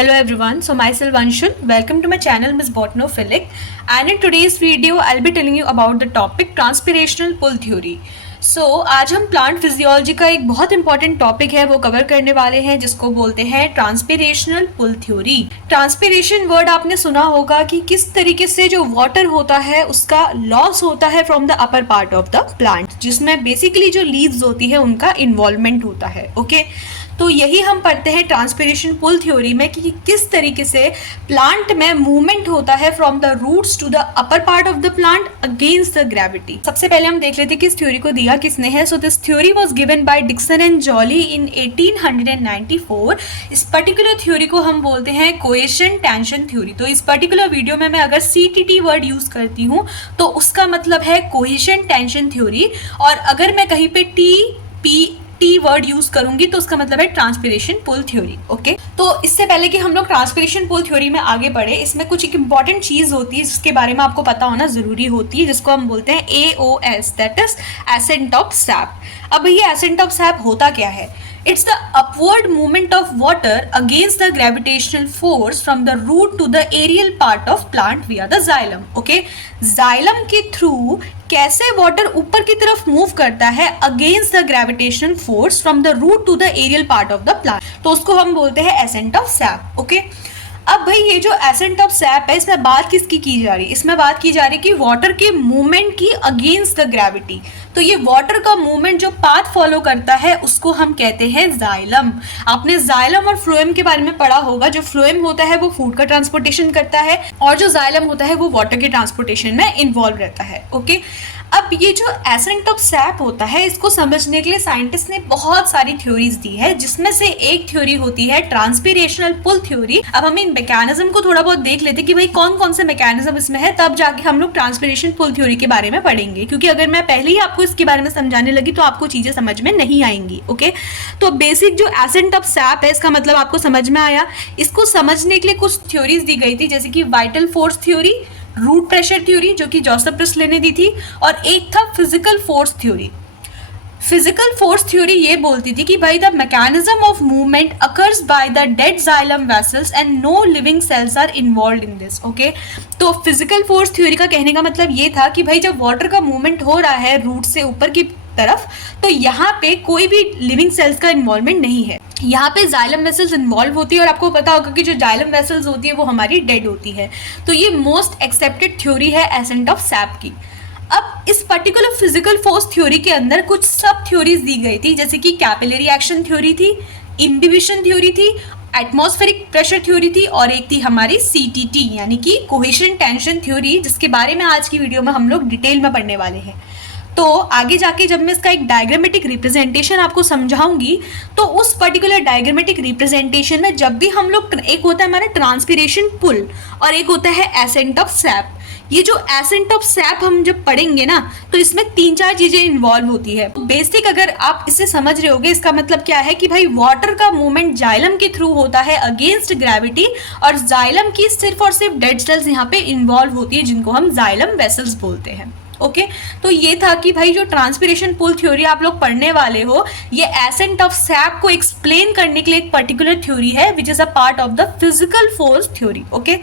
Hello everyone, so myself Anshul. Welcome to my channel Miss Botanophilic, and in today's video I'll be telling you about the topic transpirational pull theory. आज हम plant physiology का एक बहुत important topic है वो cover करने वाले हैं जिसको बोलते हैं ट्रांसपिरेशनल पुल थ्योरी। ट्रांसपिरेशन वर्ड आपने सुना होगा कि किस तरीके से जो वाटर होता है उसका लॉस होता है from the upper part of the plant, जिसमें बेसिकली जो लीव्स होती है उनका इन्वॉल्वमेंट होता है। ओके, तो यही हम पढ़ते हैं ट्रांसपिरेशन पुल थ्योरी में कि किस तरीके से प्लांट में मूवमेंट होता है from the roots to the upper part of the plant against the gravity. सबसे पहले हम देख लेते हैं कि इस थ्योरी को दिया किसने है। So this theory was given by Dixon and Jolly in 1894। इस पर्टिकुलर थ्योरी को हम बोलते हैं कोहेशन टेंशन थ्योरी। तो इस पर्टिकुलर वीडियो में मैं अगर CTT वर्ड यूज करती हूँ तो उसका मतलब है कोहेशन टेंशन थ्योरी, और अगर मैं कहीं पे टी वर्ड यूज करूंगी तो उसका मतलब है ट्रांसपिरेशन पुल थ्योरी। ओके, तो इससे पहले कि हम लोग ट्रांसपिरेशन पुल थ्योरी में आगे बढ़े, इसमें कुछ एक इंपॉर्टेंट चीज होती है जिसके बारे में आपको पता होना जरूरी होती है, जिसको हम बोलते हैं AOS, that is ascent of SAP. अब ये एसेंट ऑफ सैप होता क्या है? It's the upward movement of water against the gravitational force from the root to the aerial part of plant via the xylem. Okay, xylem के through कैसे water ऊपर की तरफ मूव करता है against the gravitational force from the root to the aerial part of the plant, तो उसको हम बोलते हैं एसेंट ऑफ सैप। ओके, अब भाई ये जो एसेंट ऑफ सैप है इसमें बात किसकी की जा रही है? इसमें बात की जा रही है कि वाटर के मूवमेंट की अगेंस्ट द ग्रेविटी। तो ये वाटर का मूवमेंट जो पाथ फॉलो करता है उसको हम कहते हैं जाइलम। आपने जाइलम और फ्लोएम के बारे में पढ़ा होगा। जो फ्लोएम होता है वो फूड का ट्रांसपोर्टेशन करता है और जो जाइलम होता है वो वाटर के ट्रांसपोर्टेशन में इन्वॉल्व रहता है। ओके, अब ये जो एसेंट ऑफ सैप होता है इसको समझने के लिए साइंटिस्ट ने बहुत सारी थ्योरीज दी है, जिसमें से एक थ्योरी होती है ट्रांसपिरेशनल पुल थ्योरी। अब हम इन मैकेनिज्म को थोड़ा बहुत देख लेते कि भाई कौन कौन से मैकेनिज्म इसमें है, तब जाके हम लोग ट्रांसपिरेशन पुल थ्योरी के बारे में पढ़ेंगे, क्योंकि अगर मैं पहले ही आपको इसके बारे में समझाने लगी तो आपको चीजें समझ में नहीं आएंगी। ओके, तो बेसिक जो एसेंट ऑफ सैप है इसका मतलब आपको समझ में आया। इसको समझने के लिए कुछ थ्योरीज दी गई थी, जैसे कि vital force theory, root pressure theory जो कि जोसेफ प्रिस्ले ने दी थी, और एक था physical force theory. Physical force theory ये बोलती थी कि भाई the mechanism of movement occurs by the dead xylem vessels and no living cells are involved in this. Okay, तो फिजिकल फोर्स थ्योरी का कहने का मतलब ये था कि भाई जब वाटर का मूवमेंट हो रहा है रूट से ऊपर की तरफ, तो यहाँ पे कोई भी लिविंग सेल्स का इन्वॉल्वमेंट नहीं है। यहाँ पे जाइलम वेसल्स इन्वॉल्व होती है, और आपको पता होगा कि जो जाइलम वेसल्स होती है वो हमारी डेड होती है। तो ये मोस्ट एक्सेप्टेड थ्योरी है एसेंट ऑफ सैप की। अब इस पर्टिकुलर फिजिकल फोर्स थ्योरी के अंदर कुछ सब थ्योरीज दी गई थी, जैसे कि कैपिलरी एक्शन थ्योरी थी, इम्बिबिशन थ्योरी थी, एटमॉस्फेरिक प्रेशर थ्योरी थी, और एक थी हमारी CTT यानी कि कोहेशन टेंशन थ्योरी, जिसके बारे में आज की वीडियो में हम लोग डिटेल में पढ़ने वाले हैं। तो आगे जाके जब मैं इसका एक डायग्रामेटिक रिप्रेजेंटेशन आपको समझाऊंगी, तो उस पर्टिकुलर डायग्रामेटिक रिप्रेजेंटेशन में जब भी हम लोग, एक होता है हमारा ट्रांसपिरेशन पुल और एक होता है एसेंट ऑफ सैप। ये जो एसेंट ऑफ सैप हम जब पढ़ेंगे ना, तो इसमें 3-4 चीजें इन्वॉल्व होती है। बेसिक अगर आप इसे समझ रहे होगे, इसका मतलब क्या है कि भाई वाटर का मूवमेंट जाइलम के थ्रू होता है अगेंस्ट ग्रेविटी, और जाइलम की सिर्फ और सिर्फ डेड सेल्स यहाँ पे इन्वॉल्व होती है, जिनको हम जाइलम वेसल्स बोलते हैं। ओके, तो ये था कि भाई जो ट्रांसपिरेशन पुल थ्योरी आप लोग पढ़ने वाले हो, ये एसेंट ऑफ सैप को एक्सप्लेन करने के लिए एक पर्टिकुलर थ्योरी है which is a part of the physical force theory. Okay,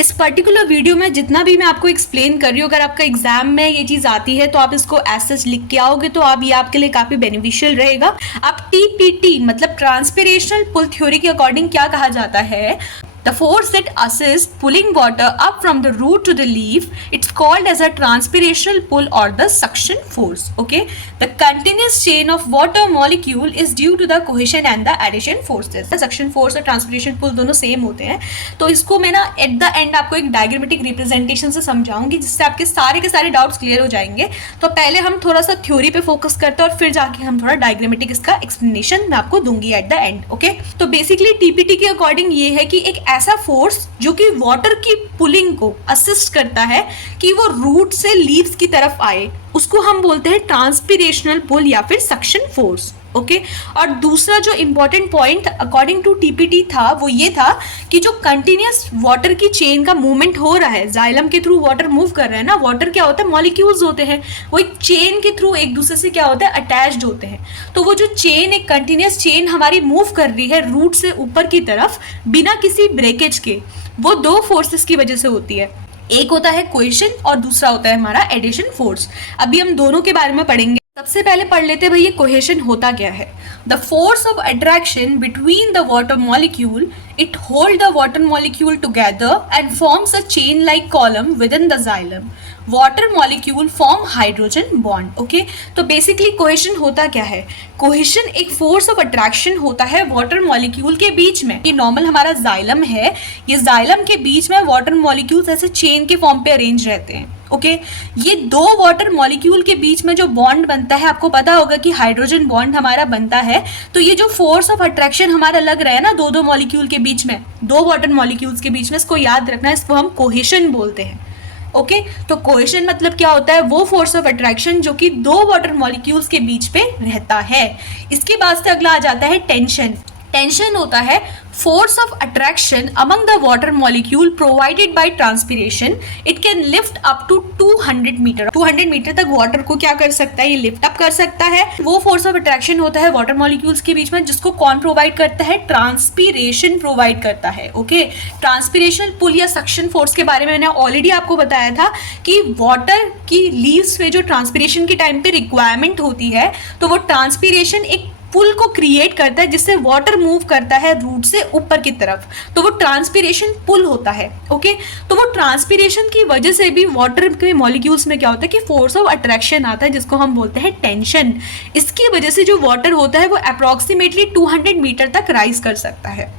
इस पर्टिकुलर वीडियो में जितना भी मैं आपको एक्सप्लेन कर रही हूँ, अगर आपका एग्जाम में ये चीज़ आती है तो आप इसको एज लिख के आओगे तो आप ये आपके लिए काफ़ी बेनिफिशियल रहेगा। अब TPT मतलब ट्रांसपिरेशनल पुल थ्योरी के अकॉर्डिंग क्या कहा जाता है? The force that assists pulling water up from the root to the leaf, it's called as a transpirational pull or the suction force. Okay, the continuous chain of water molecule is due to the cohesion and the adhesion forces. The suction force और transpiration pull दोनों same होते हैं। तो इसको मैं ना at the end आपको एक डायग्रामेटिक रिप्रेजेंटेशन से समझाऊंगी, जिससे आपके सारे के सारे डाउट्स क्लियर हो जाएंगे। तो पहले हम थोड़ा सा थ्योरी पे फोकस करते हैं और फिर जाके हम थोड़ा डायग्रामेटिक इसका एक्सप्लेनेशन मैं आपको दूंगी एट द एंड। ओके, तो बेसिकली TPT के अकॉर्डिंग ये है कि एक ऐसा फोर्स जो कि वाटर की पुलिंग को असिस्ट करता है कि वो रूट से लीव्स की तरफ आए, उसको हम बोलते हैं ट्रांसपीरेशनल पुल या फिर सक्शन फोर्स। ओके और दूसरा जो important point according to TPT था वो ये था कि जो कंटिन्यूस वाटर की चेन का मूवमेंट हो रहा है, जाइलम के थ्रू वाटर मूव कर रहा है ना, वाटर क्या होता है, मॉलिक्यूल्स होते हैं, वो एक चेन के थ्रू एक दूसरे से क्या होता है, अटैच्ड होते हैं। तो वो जो चेन, एक कंटिन्यूस चेन हमारी मूव कर रही है रूट से ऊपर की तरफ बिना किसी ब्रेकेज के, वो दो फोर्सेस की वजह से होती है। एक होता है कोहेशन और दूसरा होता है हमारा एडिशन फोर्स। अभी हम दोनों के बारे में पढ़ेंगे। सबसे पहले पढ़ लेते हैं भैया कोहेशन होता क्या है। The force of attraction between the water molecule, it hold the water molecule together and forms a chain like column with in the xylem. Water molecule form hydrogen bond. Okay तो basically cohesion होता क्या है, cohesion एक force of attraction होता है water molecule के बीच में। ये नॉर्मल हमारा जाइलम है, ये जाइलम के बीच में वाटर मॉलिक्यूल्स ऐसे चेन के फॉर्म पे अरेंज रहते हैं। ओके ये दो वाटर मॉलिक्यूल के बीच में जो बॉन्ड बनता है, आपको पता होगा कि हाइड्रोजन बॉन्ड हमारा बनता है, तो ये जो फोर्स ऑफ अट्रैक्शन हमारा लग रहा है ना दो मॉलिक्यूल के बीच में, दो वाटर मॉलिक्यूल्स के बीच में, इसको याद रखना है, इसको हम कोहेशन बोलते हैं। ओके तो कोहेशन मतलब क्या होता है, वो फोर्स ऑफ अट्रैक्शन जो कि दो वाटर मॉलिक्यूल्स के बीच पे रहता है। इसके बाद से अगला आ जाता है टेंशन। टेंशन होता है force of attraction among the water molecule provided by transpiration. It can lift up to 200 metre. 200 metre तक वाटर को क्या कर सकता है, ये लिफ्ट अप कर सकता है। वो फोर्स ऑफ अट्रैक्शन होता है वाटर मॉलिक्यूल्स के बीच में, जिसको कौन प्रोवाइड करता है, ट्रांसपीरेशन प्रोवाइड करता है। ओके ट्रांसपीरेशनल पुल या सक्शन फोर्स के बारे में मैंने ऑलरेडी आपको बताया था कि वाटर की लीव्स में जो ट्रांसपीरेशन के टाइम पे रिक्वायरमेंट होती है, तो वो ट्रांसपीरेशन एक पुल को क्रिएट करता है जिससे वाटर मूव करता है रूट से ऊपर की तरफ, तो वो ट्रांसपीरेशन पुल होता है। ओके तो वो ट्रांसपीरेशन की वजह से भी वाटर के मॉलिक्यूल्स में क्या होता है कि फोर्स ऑफ अट्रैक्शन आता है, जिसको हम बोलते हैं टेंशन। इसकी वजह से जो वाटर होता है वो अप्रॉक्सीमेटली 200 मीटर तक राइज कर सकता है।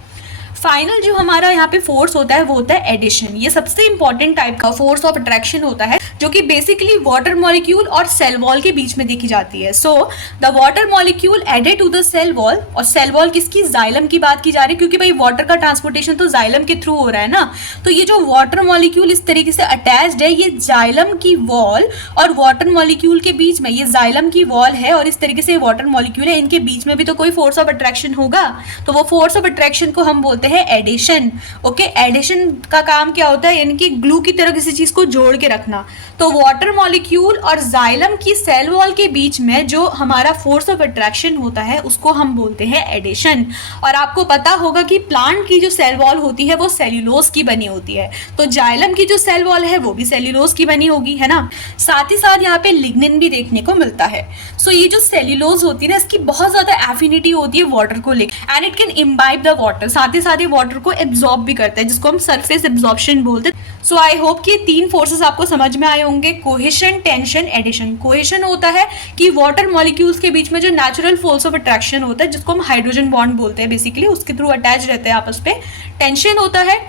फाइनल जो हमारा यहाँ पे फोर्स होता है वो होता है एडिशन। ये सबसे इंपॉर्टेंट टाइप का फोर्स ऑफ अट्रैक्शन होता है जो कि बेसिकली वाटर मॉलिक्यूल और सेल वॉल के बीच में देखी जाती है। So the water molecule added to the cell wall, और सेल वॉल किसकी, जाइलम की बात की जा रही है, क्योंकि भाई वाटर का ट्रांसपोर्टेशन तो जाइलम के थ्रू हो रहा है ना। तो ये जो वाटर मॉलिक्यूल इस तरीके से अटैच्ड है, ये जाइलम की वॉल और वाटर मॉलिक्यूल के बीच में, ये जाइलम की वॉल है और इस तरीके से वाटर मॉलिक्यूल है, इनके बीच में भी तो कोई फोर्स ऑफ अट्रैक्शन होगा, तो वो फोर्स ऑफ अट्रैक्शन को हम बोलते हैं एडिशन। ओके एडिशन का काम क्या होता है, यानी कि ग्लू की तरह किसी चीज को जोड़ के रखना। तो वाटर मॉलिक्यूल और जाइलम की सेल वॉल के बीच में जो हमारा फोर्स ऑफ अट्रैक्शन होता है उसको हम बोलते हैं एडिशन। और आपको पता होगा कि प्लांट की जो सेल वॉल होती है वो सेल्यूलोज की बनी होती है, तो जाइलम की जो सेल वॉल है वो भी सेल्यूलोज की बनी होगी, है ना। साथ ही साथ यहाँ पे लिग्निन भी देखने को मिलता है। सो ये जो सेल्यूलोज होती है ना, इसकी बहुत ज्यादा एफिनिटी होती है वाटर को लेकर, and it can imbibe the water, साथ ही वाटर को एब्जॉर्ब भी करता है, जिसको हम सरफेस एब्जॉर्प्शन बोलते हैं। सो आई होप कि तीन फोर्सेस आपको समझ में आए होंगे, कोहेशन, टेंशन, एडिशन। कोहेशन होता है कि वाटर मॉलिक्यूल्स के बीच में जो नेचुरल फोर्स ऑफ अट्रैक्शन होता है, जिसको हम हाइड्रोजन बॉन्ड बोलते हैं, बेसिकली उसके थ्रू अटैच रहते हैं आपस पे। टेंशन होता है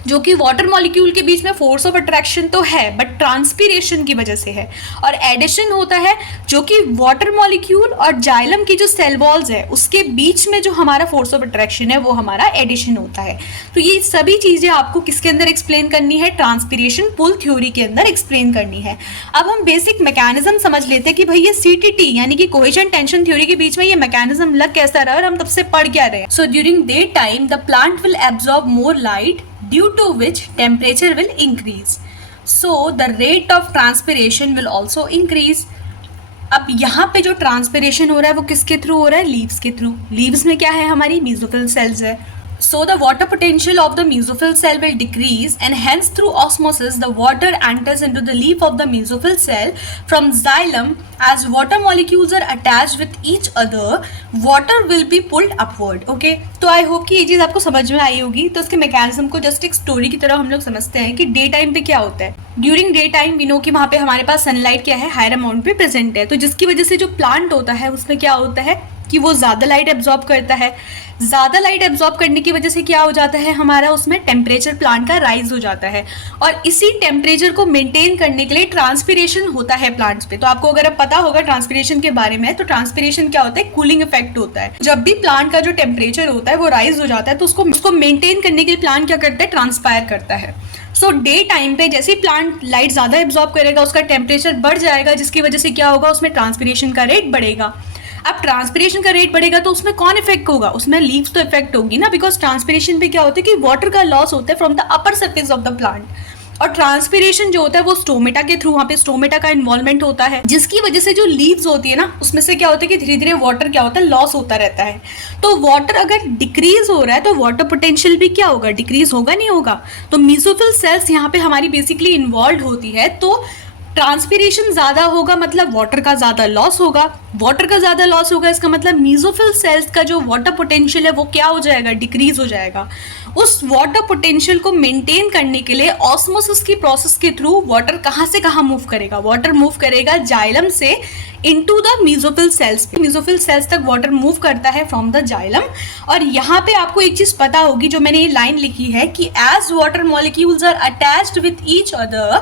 जो कि वाटर मॉलिक्यूल के बीच में फोर्स ऑफ अट्रैक्शन तो है बट ट्रांसपीरेशन की वजह से है। और एडिशन होता है जो कि वाटर मॉलिक्यूल और जाइलम की जो सेल वॉल्स है उसके बीच में जो हमारा फोर्स ऑफ अट्रैक्शन है वो हमारा एडिशन होता है। तो ये सभी चीजें आपको किसके अंदर एक्सप्लेन करनी है, ट्रांसपीरेशन पुल थ्योरी के अंदर एक्सप्लेन करनी है। अब हम बेसिक मैकेनिज्म समझ लेते हैं कि भाई ये सीटीटी यानी कि कोहेशन टेंशन थ्योरी के बीच में ये मैकेनिज्म लग कैसा रहा है और हम तब से पढ़ क्या रहे हैं। So during day time the plant will absorb more light due to which temperature will increase, so the rate of transpiration will also increase। अब यहाँ पे जो ट्रांसपिरेशन हो रहा है वो किसके थ्रू हो रहा है, लीव्स के थ्रू। लीव्स में क्या है, हमारी मेसोफिल सेल्स है। So the water potential of the mesophyll cell will decrease, and hence through osmosis the water enters into the leaf of the mesophyll cell from xylem. As water molecules are attached with each other, water will be pulled upward. Okay, तो I hope कि ये चीज़ आपको समझ में आई होगी। तो इसके mechanism को जस्ट एक स्टोरी की तरह हम लोग समझते हैं कि डे टाइम पे क्या होता है। During day time we know कि वहाँ पे हमारे पास सनलाइट क्या है, हायर अमाउंट पे प्रेजेंट है, तो जिसकी वजह से जो प्लांट होता है उसमें क्या होता है कि वो ज़्यादा लाइट एब्जॉर्ब करता है। ज़्यादा लाइट एब्जॉर्ब करने की वजह से क्या हो जाता है, हमारा उसमें टेम्परेचर प्लांट का राइज हो जाता है, और इसी टेम्परेचर को मेंटेन करने के लिए ट्रांसपिरेशन होता है प्लांट्स पे। तो आपको अगर अब पता होगा ट्रांसपिरेशन के बारे में, तो ट्रांसपिरेशन क्या होता है, कूलिंग इफेक्ट होता है। जब भी प्लांट का जो टेम्परेचर होता है वो राइज हो जाता है, तो उसको मेंटेन करने के लिए प्लांट क्या करता है, ट्रांसपायर करता है। सो डे टाइम पे जैसे ही प्लांट लाइट ज़्यादा एब्जॉर्ब करेगा उसका टेम्परेचर बढ़ जाएगा, जिसकी वजह से क्या होगा, उसमें ट्रांसपिरेशन का रेट बढ़ेगा। अब ट्रांसपिरेशन का रेट बढ़ेगा तो उसमें कौन इफेक्ट होगा, उसमें लीव्स तो इफेक्ट होगी ना, बिकॉज ट्रांसपिरेशन पे क्या होता है कि वाटर का लॉस होता है from the upper surface of the plant, और ट्रांसपिरेशन जो होता है वो स्टोमेटा के थ्रू, वहाँ पे स्टोमेटा का इन्वॉल्वमेंट होता है, जिसकी वजह से जो लीव्स होती है ना उसमें से क्या होता है कि धीरे धीरे वाटर क्या होता है, लॉस होता रहता है। तो वाटर अगर डिक्रीज हो रहा है तो वाटर पोटेंशियल भी क्या होगा, डिक्रीज होगा, नहीं होगा। तो मेसोफिल सेल्स यहाँ पे हमारी बेसिकली इन्वॉल्व होती है, तो ट्रांसपिरेशन ज्यादा होगा मतलब वाटर का ज्यादा लॉस होगा, वाटर का ज्यादा लॉस होगा इसका मतलब मेसोफिल सेल्स का जो वाटर पोटेंशियल है वो क्या हो जाएगा, डिक्रीज हो जाएगा। उस वाटर पोटेंशियल को मेंटेन करने के लिए ऑस्मोसिस की प्रोसेस के थ्रू वाटर कहाँ से कहाँ मूव करेगा, वाटर मूव करेगा जाइलम से into the mesophyll cells. Mesophyll cells तक वाटर मूव करता है फ्रॉम द जाइलम। और यहाँ पे आपको एक चीज पता होगी, जो मैंने ये लाइन लिखी है कि as water molecules are attached with each other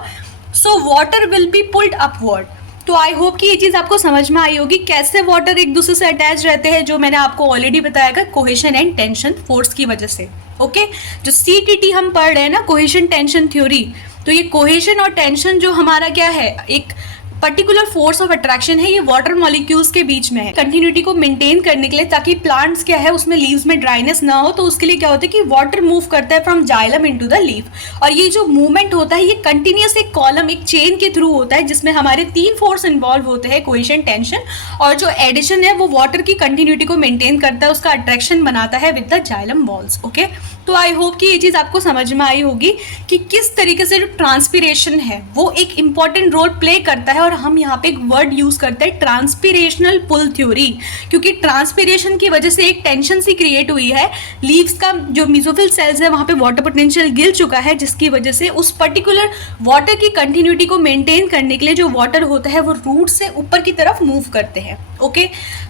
so water will be pulled upward. तो आई होप कि ये चीज़ आपको समझ में आई होगी कैसे वाटर एक दूसरे से अटैच रहते हैं, जो मैंने आपको ऑलरेडी बताया था, कोहेशन एंड टेंशन फोर्स की वजह से। ओके, जो CTT हम पढ़ रहे हैं ना, कोहेशन टेंशन थ्योरी, तो ये कोहेशन और टेंशन जो हमारा क्या है, एक पर्टिकुलर फोर्स ऑफ अट्रैक्शन है, ये वाटर मॉलिक्यूल्स के बीच में है कंटिन्यूटी को मेंटेन करने के लिए, ताकि प्लांट्स क्या है उसमें लीव्स में ड्राइनेस ना हो। तो उसके लिए क्या होता है कि वाटर मूव करता है from xylem into the leaf, और ये जो मूवमेंट होता है ये कंटिन्यूस एक कॉलम, एक चेन के थ्रू होता है, जिसमें हमारे 3 फोर्स इन्वॉल्व होते हैं, कोहेशन, टेंशन, और जो एडिशन है वो वाटर की कंटिन्यूटी को मेंटेन करता है, उसका अट्रैक्शन बनाता है with the xylem walls. Okay, तो आई होप कि ये चीज़ आपको समझ में आई होगी कि किस तरीके से जो ट्रांसपिरेशन है वो एक इंपॉर्टेंट रोल प्ले करता है। और हम यहाँ पे एक वर्ड यूज करते हैं, ट्रांसपिरेशनल पुल थ्योरी, क्योंकि ट्रांसपिरेशन की वजह से एक टेंशन सी क्रिएट हुई है, लीव्स का जो मेसोफिल सेल्स है वहाँ पे वाटर पोटेंशियल गिर चुका है, जिसकी वजह से उस पर्टिकुलर वाटर की कंटिन्यूटी को मेंटेन करने के लिए जो वाटर होता है वो रूट से ऊपर की तरफ मूव करते हैं। ओके,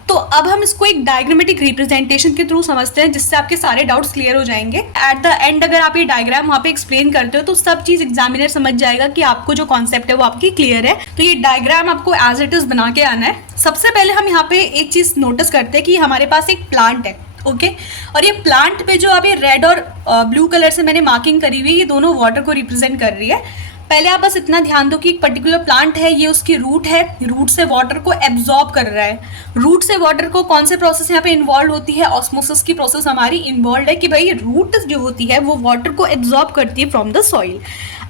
तो अब हम इसको एक डायग्रामेटिक रिप्रेजेंटेशन के थ्रू समझते हैं, जिससे आपके सारे डाउट्स क्लियर हो जाएंगे। एट द एंड अगर आप ये डायग्राम वहाँ पे एक्सप्लेन करते हो तो सब चीज एग्जामिनर समझ जाएगा कि आपको जो कॉन्सेप्ट है वो आपकी क्लियर है। तो ये डायग्राम आपको एज इट इज बना के आना है। सबसे पहले हम यहाँ पे एक चीज नोटिस करते हैं कि हमारे पास एक प्लांट है। ओके, और ये प्लांट पे जो अभी रेड और ब्लू कलर से मैंने मार्किंग करी हुई है, ये दोनों वाटर को रिप्रेजेंट कर रही है। पहले आप बस इतना ध्यान दो कि एक पर्टिकुलर प्लांट है, ये उसकी रूट है, रूट से वाटर को एब्जॉर्ब कर रहा है। रूट से वाटर को कौन से प्रोसेस यहाँ पे इन्वॉल्व होती है, ऑस्मोसिस की प्रोसेस हमारी इन्वॉल्व है, कि भाई रूट जो होती है वो वाटर को एब्जॉर्ब करती है फ्रॉम द सॉइल।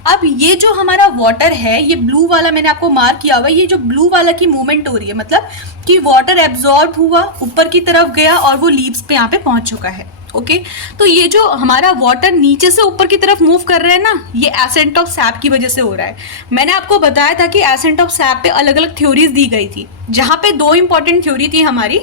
अब ये जो हमारा वाटर है, ये ब्लू वाला मैंने आपको मार्क किया हुआ है, ये जो ब्लू वाला की मूवमेंट हो रही है, मतलब कि वाटर एब्जॉर्ब हुआ, ऊपर की तरफ गया और वो लीव्स पे यहाँ पे पहुंच चुका है। ओके, तो ये जो हमारा वाटर नीचे से ऊपर की तरफ मूव कर रहा है ना, ये एसेंट ऑफ सैप की वजह से हो रहा है। मैंने आपको बताया था कि एसेंट ऑफ सैप पे अलग अलग थ्योरीज दी गई थी, जहाँ पे 2 इंपॉर्टेंट थ्योरी थी हमारी,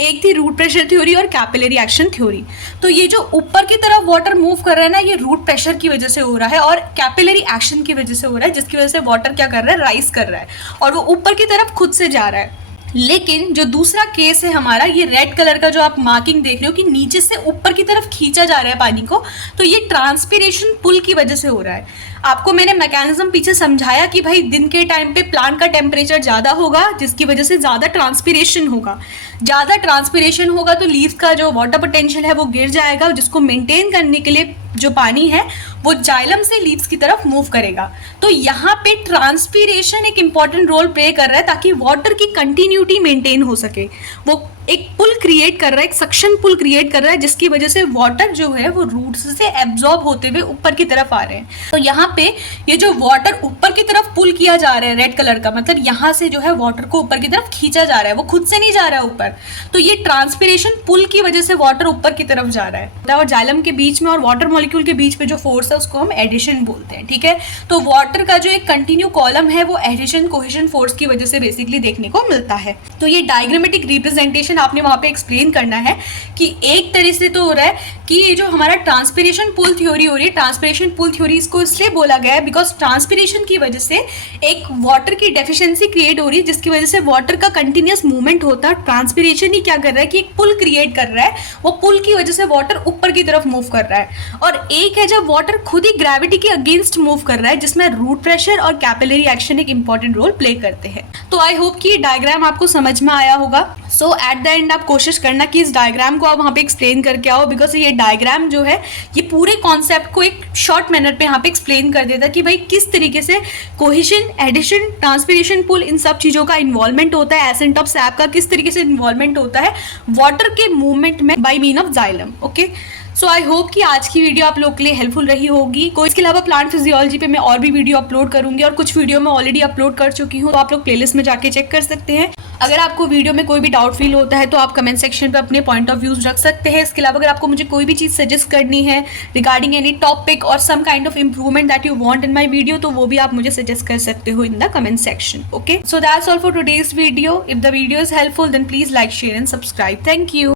एक थी रूट प्रेशर थ्योरी और कैपिलरी एक्शन थ्योरी। तो ये जो ऊपर की तरफ वाटर मूव कर रहा है ना, ये रूट प्रेशर की वजह से हो रहा है और कैपिलरी एक्शन की वजह से हो रहा है, जिसकी वजह से वाटर क्या कर रहा है, राइज कर रहा है और वो ऊपर की तरफ खुद से जा रहा है। लेकिन जो दूसरा केस है हमारा, ये रेड कलर का जो आप मार्किंग देख रहे हो कि नीचे से ऊपर की तरफ खींचा जा रहा है पानी को, तो ये ट्रांसपिरेशन पुल की वजह से हो रहा है। आपको मैंने मैकेनिज्म पीछे समझाया कि भाई दिन के टाइम पे प्लांट का टेम्परेचर ज़्यादा होगा, जिसकी वजह से ज़्यादा ट्रांसपिरेशन होगा। ज़्यादा ट्रांसपिरेशन होगा तो लीव्स का जो वाटर पोटेंशियल है वो गिर जाएगा, जिसको मेंटेन करने के लिए जो पानी है वो जाइलम से लीव्स की तरफ मूव करेगा। तो यहाँ पे ट्रांसपिरेशन एक इंपॉर्टेंट रोल प्ले कर रहा है, ताकि वाटर की कंटिन्यूटी मेंटेन हो सके। वो एक पुल क्रिएट कर रहा है, एक सक्शन पुल क्रिएट कर रहा है, जिसकी वजह से वाटर जो है वो रूट्स से एब्जॉर्ब होते हुए ऊपर की तरफ आ रहे हैं। तो यहाँ पे ये जो वाटर ऊपर की तरफ पुल किया जा रहा है रेड कलर का, मतलब यहाँ से जो है वाटर को ऊपर की तरफ खींचा जा रहा है, वो खुद से नहीं जा रहा है ऊपर। तो ये ट्रांसपिरेशन पुल की वजह से वाटर ऊपर की तरफ जा रहा है। और जाइलम के बीच में और वाटर मॉलिक्यूल के बीच में जो फोर्स है उसको हम एडिशन बोलते हैं। ठीक है, तो वाटर का जो एक कंटिन्यू कॉलम है वो एडिशन कोहेशन फोर्स की वजह से बेसिकली देखने को मिलता है। तो ये डायग्रामेटिक रिप्रेजेंटेशन आपने वहां पे एक्सप्लेन करना है कि एक तरह से तो हो रहा है कि ये जो हमारा ट्रांसपिरेशन पुल थ्योरी हो रही है, ट्रांसपिरेशन पुल थ्योरी इसको इसलिए बोला गया है बिकॉज ट्रांसपिरेशन की वजह से एक वाटर की डेफिशिएंसी क्रिएट हो रही है, जिसकी वजह से वाटर का कंटिन्यूअस मूवमेंट होता है। ट्रांसपिरेशन ही क्या कर रहा है कि एक पुल क्रिएट कर रहा है, वो पुल की वजह से वाटर ऊपर की तरफ मूव कर रहा है। और एक है जब वाटर खुद ही ग्रेविटी के अगेंस्ट मूव कर रहा है, जिसमें रूट प्रेशर और कैपिलरी एक्शन एक इंपॉर्टेंट रोल प्ले करते हैं। तो आई होप कि ये डायग्राम आपको समझ में आया होगा। सो एट द एंड आप कोशिश करना कि इस डायग्राम को आप वहाँ पे एक्सप्लेन करके आओ, बिकॉज ये डायग्राम जो है ये पूरे कॉन्सेप्ट को एक शॉर्ट मैनर पे यहाँ पे एक्सप्लेन कर देता है कि भाई किस तरीके से कोहेशन, एडिशन, ट्रांसपिरेशन, पुल, इन सब चीज़ों का इन्वॉल्वमेंट होता है, एसेंट ऑफ सैप का किस तरीके से इन्वॉल्वमेंट होता है वाटर के मूवमेंट में by mean of xylem. Okay, so I hope कि आज की वीडियो आप लोग के लिए हेल्पफुल रही होगी। कोई इसके अलावा प्लांट फिजियोलॉजी पे मैं और भी वीडियो अपलोड करूंगी और कुछ वीडियो मैं ऑलरेडी अपलोड कर चुकी हूँ, तो आप लोग प्लेलिस्ट में जाके चेक कर सकते हैं। अगर आपको वीडियो में कोई भी डाउट फील होता है तो आप कमेंट सेक्शन पे अपने पॉइंट ऑफ व्यूज रख सकते हैं। इसके अलावा अगर आपको मुझे कोई भी चीज़ सजेस्ट करनी है रिगार्डिंग एनी टॉपिक और some kind of improvement that you want in my video, तो वो भी आप मुझे सजेस्ट कर सकते हो in the comment section. Okay, so that's all for today's video. If the video is helpful then please like, share and subscribe. Thank you.